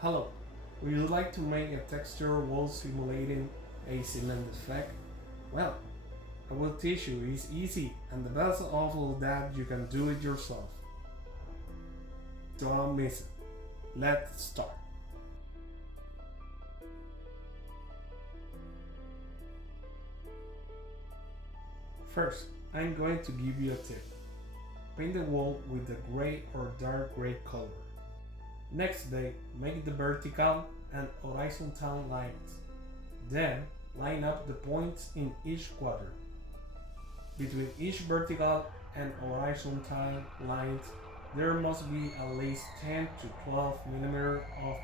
Hello, would you like to make a texture wall simulating a cement effect? Well, I will teach you. It's easy and the best of all that you can do it yourself. Don't miss it. Let's start. First, I'm going to give you a tip. Paint the wall with the gray or dark gray color. Next day, make the vertical and horizontal lines. Then, line up the points in each quadrant. Between each vertical and horizontal lines, there must be at least 10 to 12 millimeters of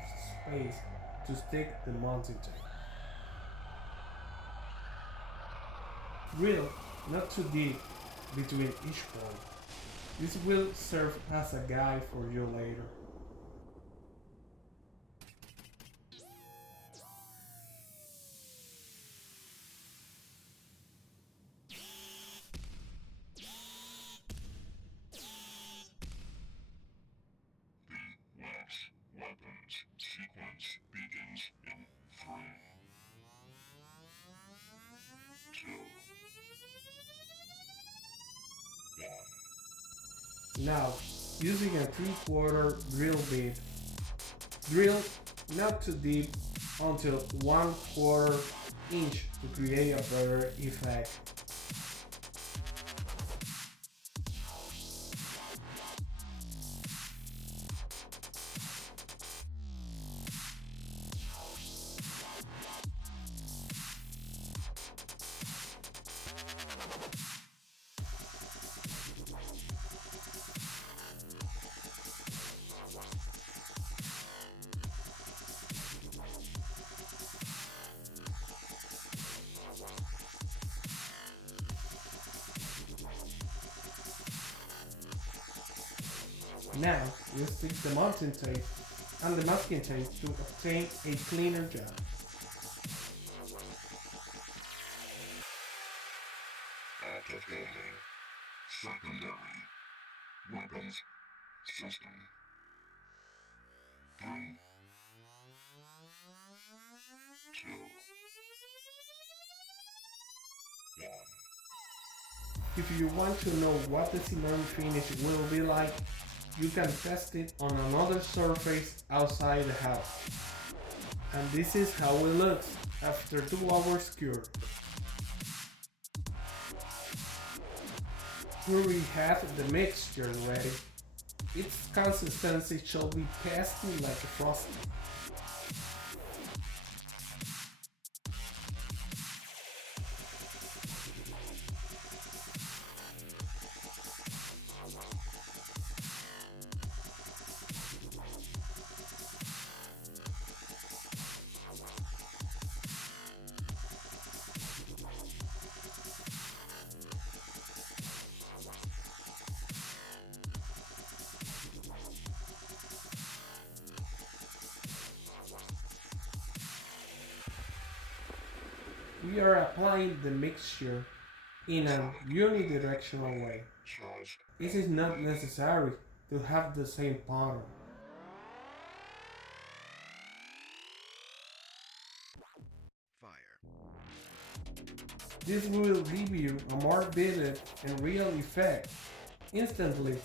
space to stick the mounting tape. Drill not too deep between each point. This will serve as a guide for you later. The Lab's weapons sequence begins in 3, 2, 1. Now, using a 3/4 drill bit, drill not too deep until 1/4 inch to create a better effect. Now, we'll stick the mounting tape and the masking tape to obtain a cleaner job. Activating secondary weapons system. 3, 2, 1. If you want to know what the cement finish will be like, you can test it on another surface outside the house. And this is how it looks after 2 hours cured. Here we have the mixture ready. Its consistency shall be pasty like a frosting. We are applying the mixture in a unidirectional way. Charge. It is not necessary to have the same pattern. Fire. This will give you a more vivid and real effect instantly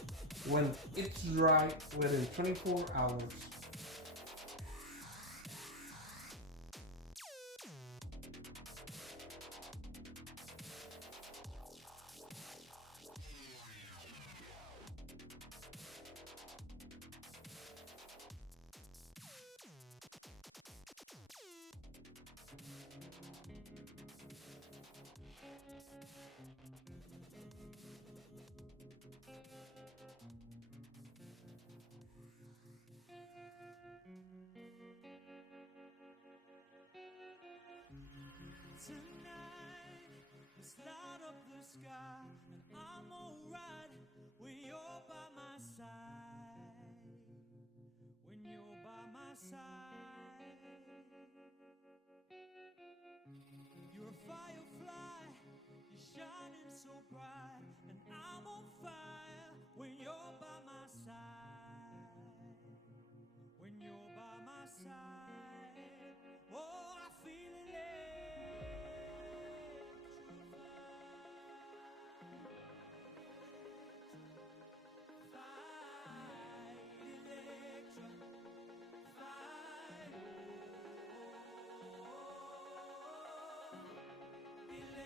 when it's dry within 24 hours. Tonight, let's light up the sky, and I'm alright when you're by my side. When you're by my side, you're a firefly, you're shining so bright, and I'm on fire when you're by my side. When you're by my side.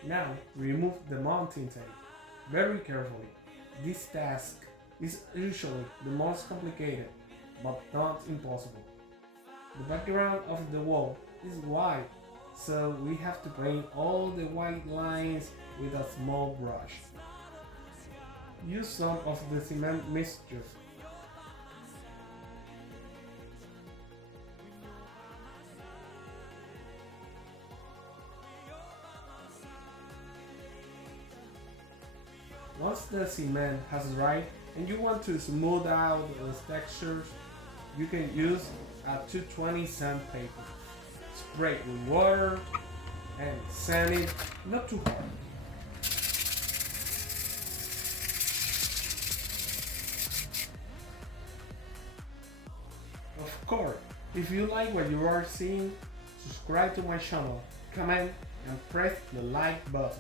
Now remove the mounting tape very carefully. This task is usually the most complicated, but not impossible. The background of the wall is white, so we have to paint all the white lines with a small brush. Use some of the cement mixture. Once the cement has dried and you want to smooth out the textures, you can use a 220 sandpaper. Spray it with water and sand it not too hard. Of course, if you like what you are seeing, subscribe to my channel, comment and press the like button.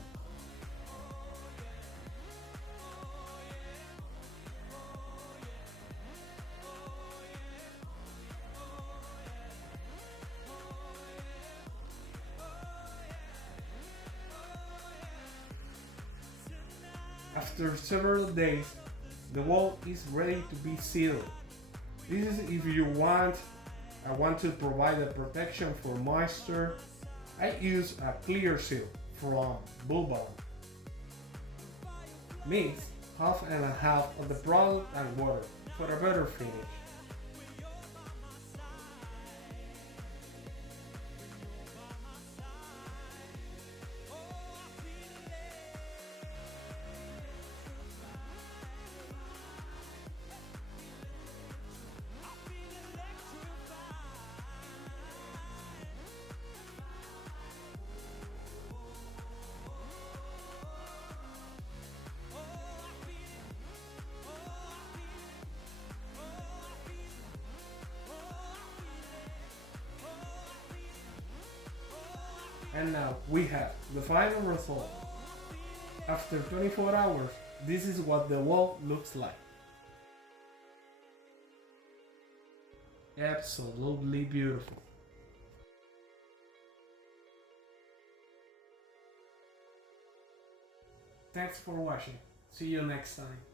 After several days, the wall is ready to be sealed. This is if you want. I want to provide a protection for moisture. I use a clear seal from Bulbon. Mix half and a half of the product and water for a better finish. And now we have the final result. After 24 hours, this is what the wall looks like. Absolutely beautiful. Thanks for watching. See you next time.